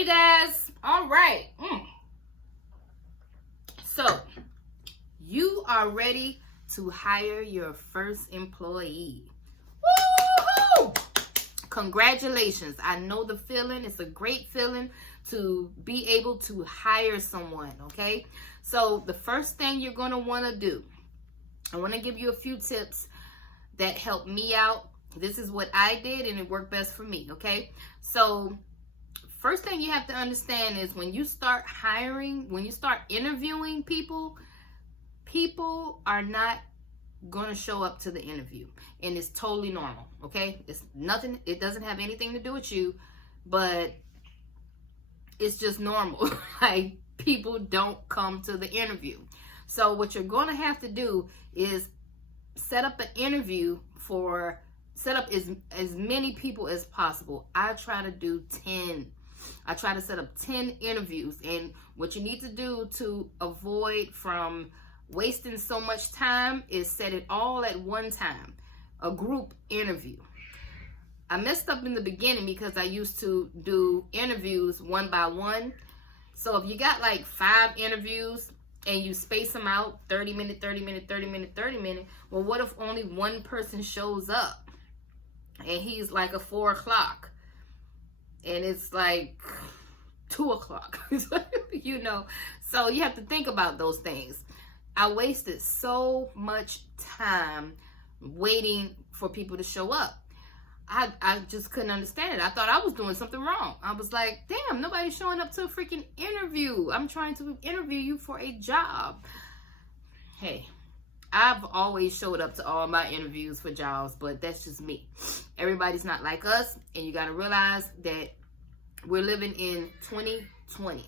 Hey guys, all right. So you are ready to hire your first employee. Woo-hoo! Congratulations. I know the feeling. It's a great feeling to be able to hire someone, okay? So the first thing you're going to want to do, I want to give you a few tips that helped me out. This is what I did and it worked best for me, okay? So first thing you have to understand is when you start hiring, when you start interviewing people, people are not going to show up to the interview, and it's totally normal, okay? It's nothing, it doesn't have anything to do with you, but it's just normal. Like, people don't come to the interview. So what you're going to have to do is set up an interview set up as many people as possible. I try to do 10. I try to set up 10 interviews, and what you need to do to avoid from wasting so much time is set it all at one time, a group interview. I messed up in the beginning because I used to do interviews one by one. So if you got like 5 interviews and you space them out 30 minute, 30 minute, 30 minute, 30 minute, well, what if only one person shows up and he's like a 4 o'clock and it's like 2 o'clock, you know? So you have to think about those things. I wasted so much time waiting for people to show up. I just couldn't understand it. I thought I was doing something wrong. I was like, damn, nobody's showing up to a freaking interview. I'm trying to interview you for a job. Hey, I've always showed up to all my interviews for jobs, but that's just me. Everybody's not like us, and you got to realize that we're living in 2020.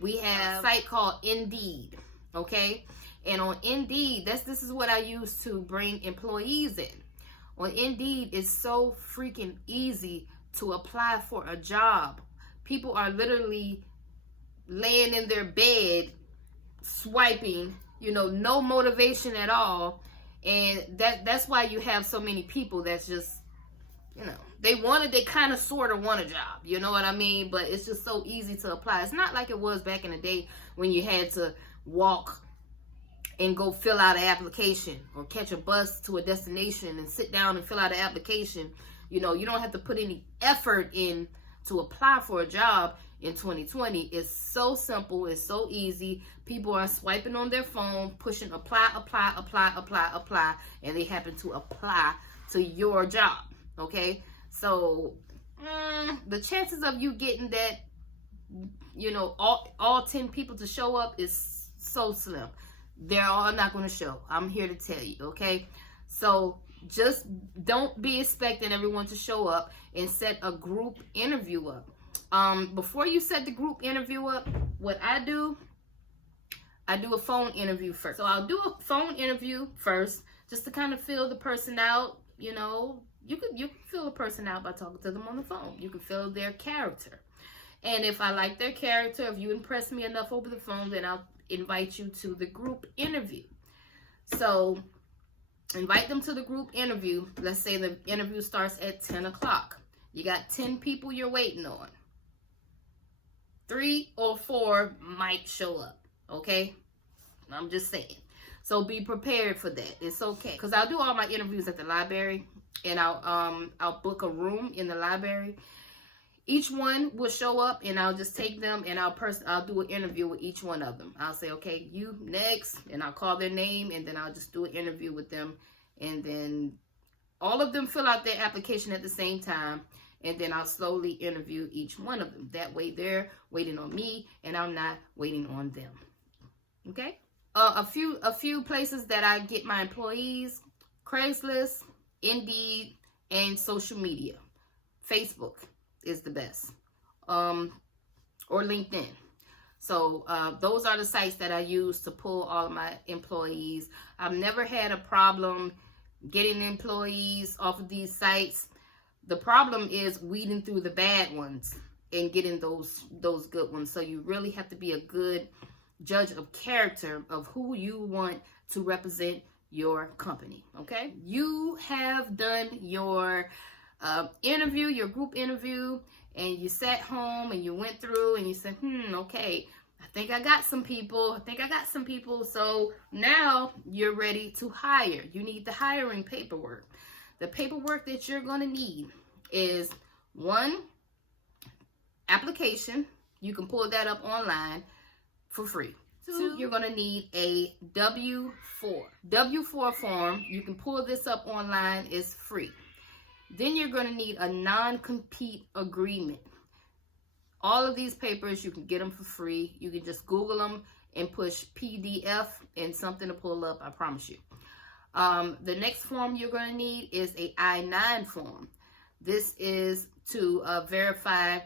We have a site called Indeed, okay? And on Indeed, this is what I use to bring employees in. On Indeed, it's so freaking easy to apply for a job. People are literally laying in their bed, swiping, you know, no motivation at all. And that's why you have so many people that's just, you know, they kind of sort of want a job, you know what I mean? But it's just so easy to apply. It's not like it was back in the day when you had to walk and go fill out an application or catch a bus to a destination and sit down and fill out an application. You know, you don't have to put any effort in to apply for a job in 2020. It's so simple. It's so easy. People are swiping on their phone, pushing apply, apply, apply, apply, apply, and they happen to apply to your job, okay? So the chances of you getting that, you know, all 10 people to show up is so slim. They're all not going to show. I'm here to tell you, okay? So just don't be expecting everyone to show up, and set a group interview up. Before you set the group interview up, what I do a phone interview first. So I'll do a phone interview first just to kind of feel the person out, you know. You can feel a person out by talking to them on the phone. You can feel their character. And if I like their character, if you impress me enough over the phone, then I'll invite you to the group interview. So invite them to the group interview. Let's say the interview starts at 10 o'clock. You got 10 people you're waiting on. 3 or 4 might show up, okay? I'm just saying. So be prepared for that. It's okay. Because I'll do all my interviews at the library, and I'll book a room in the library. Each one will show up, and I'll just take them, and I'll do an interview with each one of them. I'll say, okay, you next, and I'll call their name, and then I'll just do an interview with them, and then all of them fill out their application at the same time, and then I'll slowly interview each one of them. That way they're waiting on me, and I'm not waiting on them. Okay? A few places that I get my employees: Craigslist, Indeed, and social media. Facebook is the best, or LinkedIn. So those are the sites that I use to pull all of my employees. I've never had a problem getting employees off of these sites. The problem is weeding through the bad ones and getting those good ones. So you really have to be a good judge of character of who you want to represent your company. Okay, you have done your interview, your group interview, and you sat home and you went through and you said, okay, I think I got some people. So now you're ready to hire. You need the hiring paperwork. The paperwork that you're going to need is 1, application. You can pull that up online for free. 2, you're going to need a W-4. W-4 form. You can pull this up online. It's free. Then you're going to need a non-compete agreement. All of these papers, you can get them for free. You can just Google them and push PDF and something to pull up, I promise you. The next form you're going to need is a I-9 form. This is to verify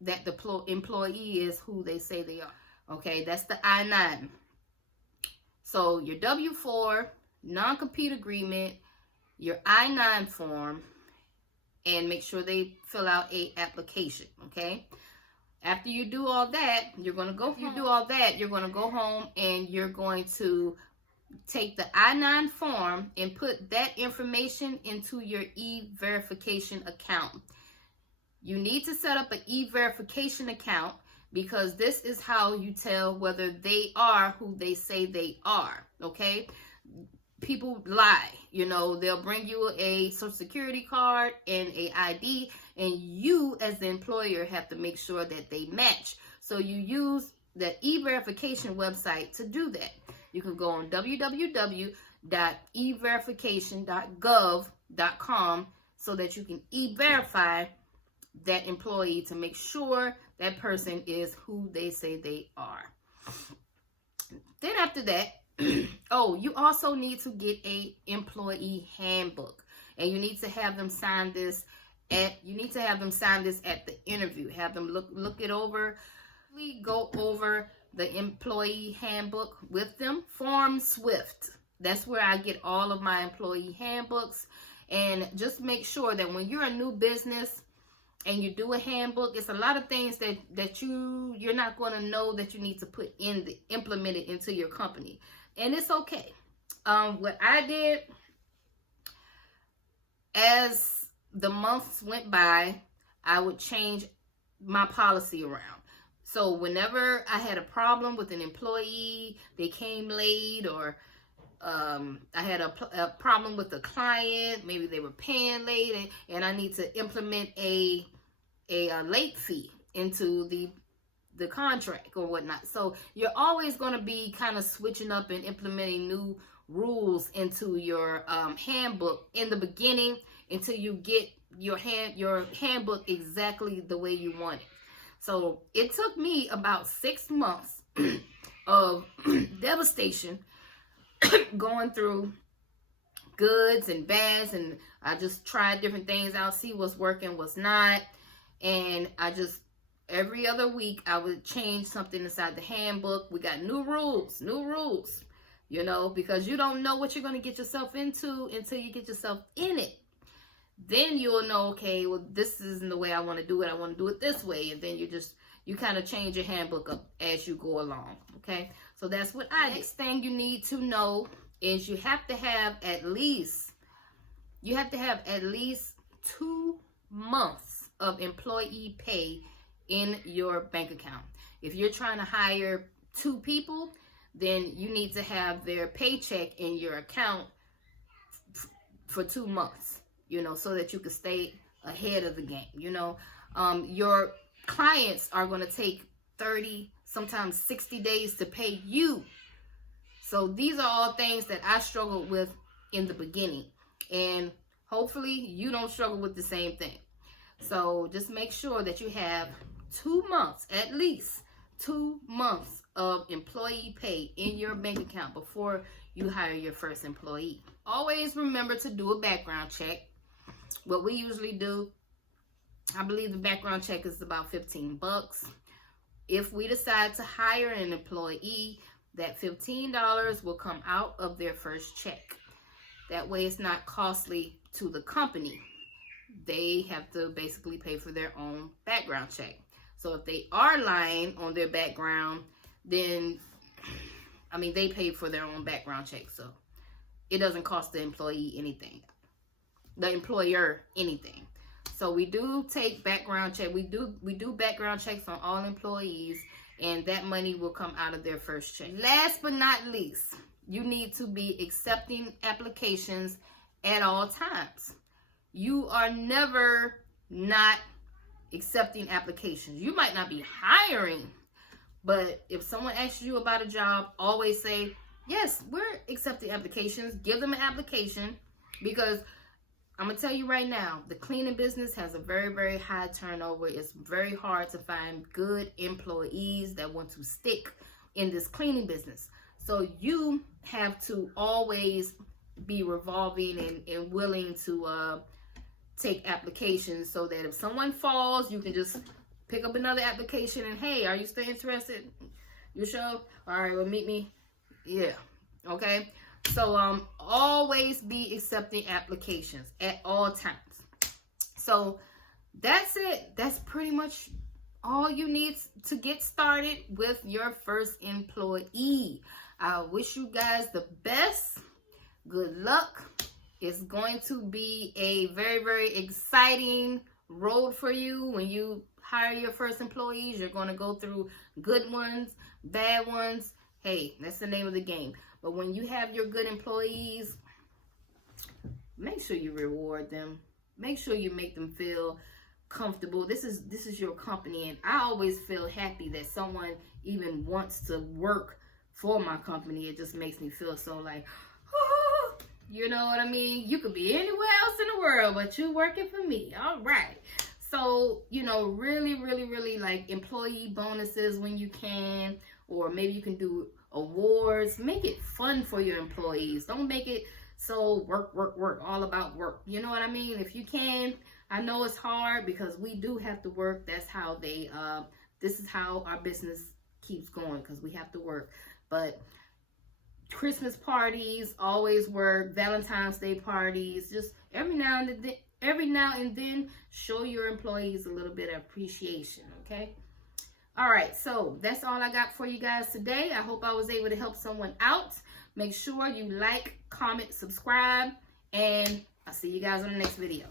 that the employee is who they say they are. Okay, that's the I-9. So your W-4, non-compete agreement, your I-9 form, and make sure they fill out a application, okay? After you do all that, you're going to go home and you're going to take the I-9 form and put that information into your e-verification account. You need to set up an e-verification account because this is how you tell whether they are who they say they are, okay? People lie, they'll bring you a social security card and a ID, and you as the employer have to make sure that they match. So you use the e-verification website to do that. You can go on www.everification.gov.com so that you can e-verify that employee to make sure that person is who they say they are. Then after that, you also need to get a employee handbook, and you need to have them sign this at the interview. Have them look it over. Go over the employee handbook with them. Form Swift. That's where I get all of my employee handbooks. And just make sure that when you're a new business and you do a handbook, it's a lot of things that you're not going to know that you need to implement it into your company. And it's okay. What I did, as the months went by, I would change my policy around. So whenever I had a problem with an employee, they came late, or I had a problem with a client, maybe they were paying late, and I need to implement a late fee into the contract or whatnot. So you're always going to be kind of switching up and implementing new rules into your handbook in the beginning until you get your handbook exactly the way you want it. So it took me about 6 months of devastation going through goods and bads, and I just tried different things out, see what's working, what's not, and every other week, I would change something inside the handbook. We got new rules, because you don't know what you're going to get yourself into until you get yourself in it. Then you'll know, okay, well, this isn't the way I want to do it. I want to do it this way. And then you kind of change your handbook up as you go along, okay? So that's what I did. Next thing you need to know is you have to have at least 2 months of employee pay in your bank account. If you're trying to hire 2 people, then you need to have their paycheck in your account for 2 months, so that you can stay ahead of the game. Your clients are going to take 30, sometimes 60 days to pay you. So these are all things that I struggled with in the beginning, and hopefully you don't struggle with the same thing. So just make sure that you have 2 months, at least 2 months of employee pay in your bank account before you hire your first employee. Always remember to do a background check. What we usually do, I believe the background check is about $15. If we decide to hire an employee, that $15 will come out of their first check. That way it's not costly to the company. They have to basically pay for their own background check. So if they are lying on their background, then, they pay for their own background check. So it doesn't cost the employer anything. So we do take background check. We do background checks on all employees, and that money will come out of their first check. Last but not least, you need to be accepting applications at all times. You are never not accepting applications. You might not be hiring, but if someone asks you about a job, always say, yes, we're accepting applications. Give them an application, because I'm going to tell you right now, the cleaning business has a very, very high turnover. It's very hard to find good employees that want to stick in this cleaning business. So you have to always be revolving and willing to take applications, so that if someone falls, you can just pick up another application and, hey, are you still interested? You sure? All right, well, meet me. Yeah. Okay. So always be accepting applications at all times. So that's it. That's pretty much all you need to get started with your first employee. I wish you guys the best. Good luck. It's going to be a very, very exciting road for you when you hire your first employees. You're going to go through good ones, bad ones. Hey, that's the name of the game. But when you have your good employees, make sure you reward them. Make sure you make them feel comfortable. This is your company, and I always feel happy that someone even wants to work for my company. It just makes me feel so like, oh, you know what I mean? You could be anywhere else in the world, but you're working for me. All right. So, you know, really, really, really like employee bonuses when you can, or maybe you can do awards. Make it fun for your employees. Don't make it so work, all about work. You know what I mean? If you can, I know it's hard because we do have to work. That's how this is how our business keeps going, because we have to work. But Christmas parties always work. Valentine's Day parties, just every now and then show your employees a little bit of appreciation. Okay. All right, so that's all I got for you guys today. I hope I was able to help someone out. Make sure you like, comment, subscribe, and I'll see you guys on the next video.